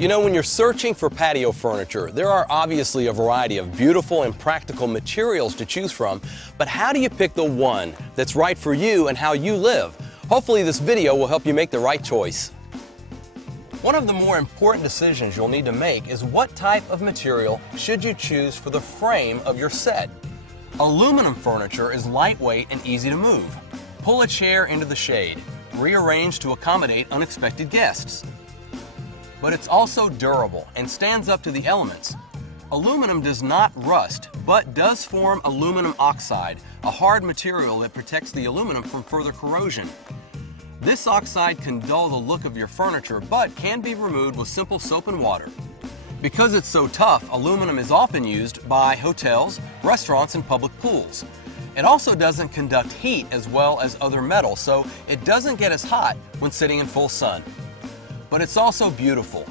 You know, when you're searching for patio furniture, there are obviously a variety of beautiful and practical materials to choose from, but how do you pick the one that's right for you and how you live? Hopefully this video will help you make the right choice. One of the more important decisions you'll need to make is what type of material should you choose for the frame of your set. Aluminum furniture is lightweight and easy to move. Pull a chair into the shade, rearrange to accommodate unexpected guests. But it's also durable and stands up to the elements. Aluminum does not rust, but does form aluminum oxide, a hard material that protects the aluminum from further corrosion. This oxide can dull the look of your furniture, but can be removed with simple soap and water. Because it's so tough, aluminum is often used by hotels, restaurants, and public pools. It also doesn't conduct heat as well as other metals, so it doesn't get as hot when sitting in full sun. But it's also beautiful.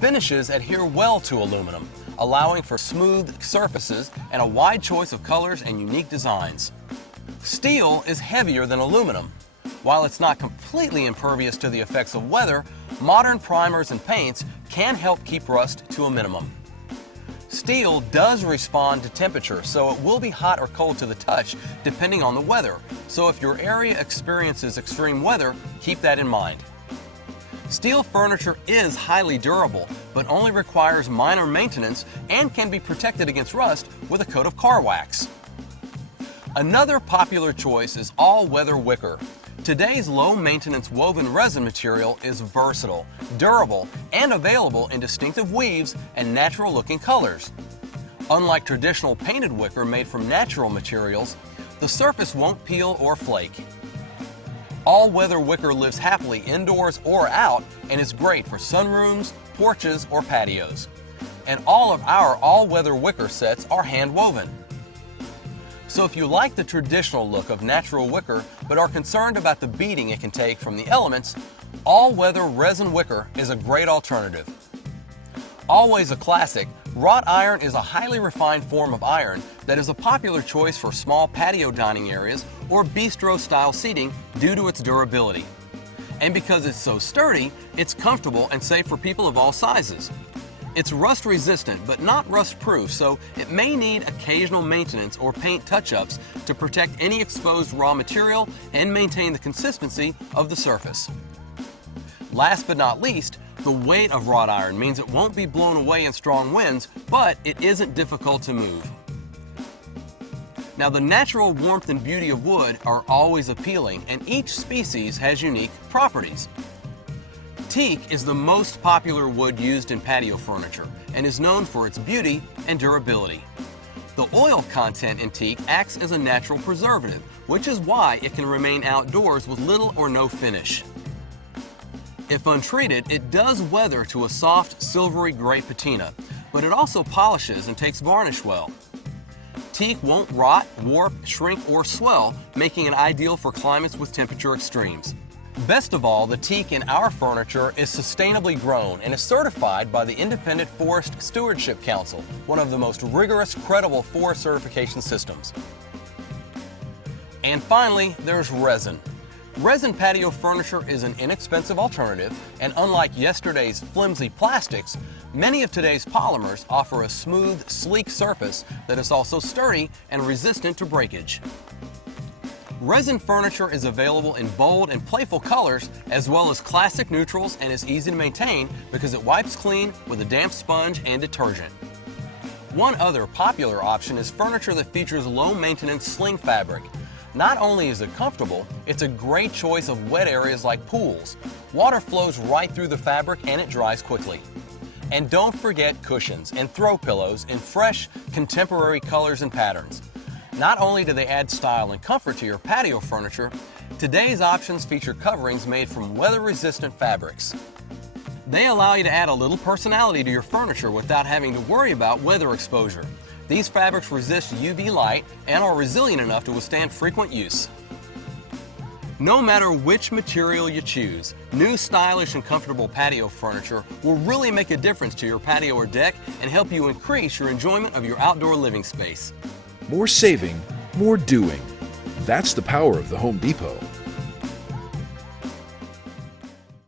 Finishes adhere well to aluminum, allowing for smooth surfaces and a wide choice of colors and unique designs. Steel is heavier than aluminum. While it's not completely impervious to the effects of weather, modern primers and paints can help keep rust to a minimum. Steel does respond to temperature, so it will be hot or cold to the touch depending on the weather. So if your area experiences extreme weather, keep that in mind. Steel furniture is highly durable, but only requires minor maintenance and can be protected against rust with a coat of car wax. Another popular choice is all-weather wicker. Today's low-maintenance woven resin material is versatile, durable, and available in distinctive weaves and natural-looking colors. Unlike traditional painted wicker made from natural materials, the surface won't peel or flake. All-weather wicker lives happily indoors or out and is great for sunrooms, porches, or patios. And all of our all-weather wicker sets are hand-woven. So if you like the traditional look of natural wicker but are concerned about the beating it can take from the elements, all-weather resin wicker is a great alternative. Always a classic, wrought iron is a highly refined form of iron that is a popular choice for small patio dining areas or bistro-style seating due to its durability. And because it's so sturdy, it's comfortable and safe for people of all sizes. It's rust-resistant but not rust-proof, so it may need occasional maintenance or paint touch-ups to protect any exposed raw material and maintain the consistency of the surface. Last but not least, the weight of wrought iron means it won't be blown away in strong winds, but it isn't difficult to move. Now, the natural warmth and beauty of wood are always appealing, and each species has unique properties. Teak is the most popular wood used in patio furniture and is known for its beauty and durability. The oil content in teak acts as a natural preservative, which is why it can remain outdoors with little or no finish. If untreated, it does weather to a soft, silvery gray patina, but it also polishes and takes varnish well. Teak won't rot, warp, shrink, or swell, making it ideal for climates with temperature extremes. Best of all, the teak in our furniture is sustainably grown and is certified by the Independent Forest Stewardship Council, one of the most rigorous, credible forest certification systems. And finally, there's resin. Resin patio furniture is an inexpensive alternative, and unlike yesterday's flimsy plastics, many of today's polymers offer a smooth, sleek surface that is also sturdy and resistant to breakage. Resin furniture is available in bold and playful colors as well as classic neutrals and is easy to maintain because it wipes clean with a damp sponge and detergent. One other popular option is furniture that features low-maintenance sling fabric. Not only is it comfortable, it's a great choice of wet areas like pools. Water flows right through the fabric and it dries quickly. And don't forget cushions and throw pillows in fresh, contemporary colors and patterns. Not only do they add style and comfort to your patio furniture, today's options feature coverings made from weather-resistant fabrics. They allow you to add a little personality to your furniture without having to worry about weather exposure. These fabrics resist UV light and are resilient enough to withstand frequent use. No matter which material you choose, new stylish and comfortable patio furniture will really make a difference to your patio or deck and help you increase your enjoyment of your outdoor living space. More saving, more doing. That's the power of the Home Depot.